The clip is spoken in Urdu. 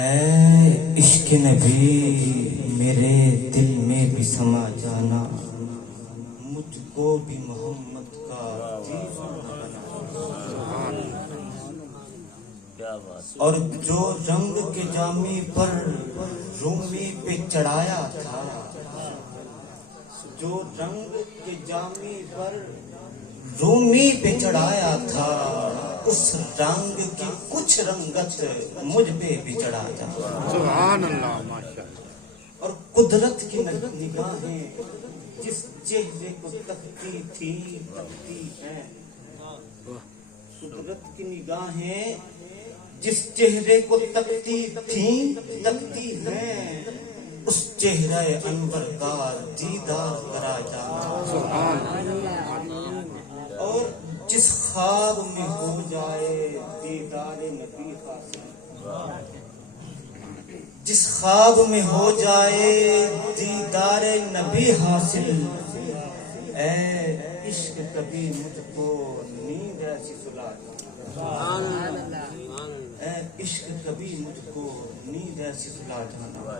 اے عشق نبی میرے دل میں بھی سما جانا، مجھ کو بھی محمد کا دیوانہ بنا۔ اور جو رنگ کے جامی پر رومی پہ چڑھایا تھا، جو رنگ کے جامی پر رومی پہ چڑھایا تھا، اس رنگ کی کچھ رنگت مجھ پہ بھی چڑھا جا۔ سبحان اللہ، ماشاءاللہ۔ اور قدرت کی نگاہیں جس چہرے کو تکتی تھی تکتی ہیں، قدرت کی نگاہیں جس چہرے کو تکتی تھی تکتی ہیں، اس چہرہ انور کا دیدار کرا جانا۔ سبحان اللہ۔ اور جس خواب میں ہو جائے دیدار نبی حاصل، جس خواب میں ہو جائے دیدار نبی حاصل، اے عشق کبھی مجھ کو نیند ایسی سلا جانا، اے عشق کبھی مجھ کو نیند ایسی سلا جانا۔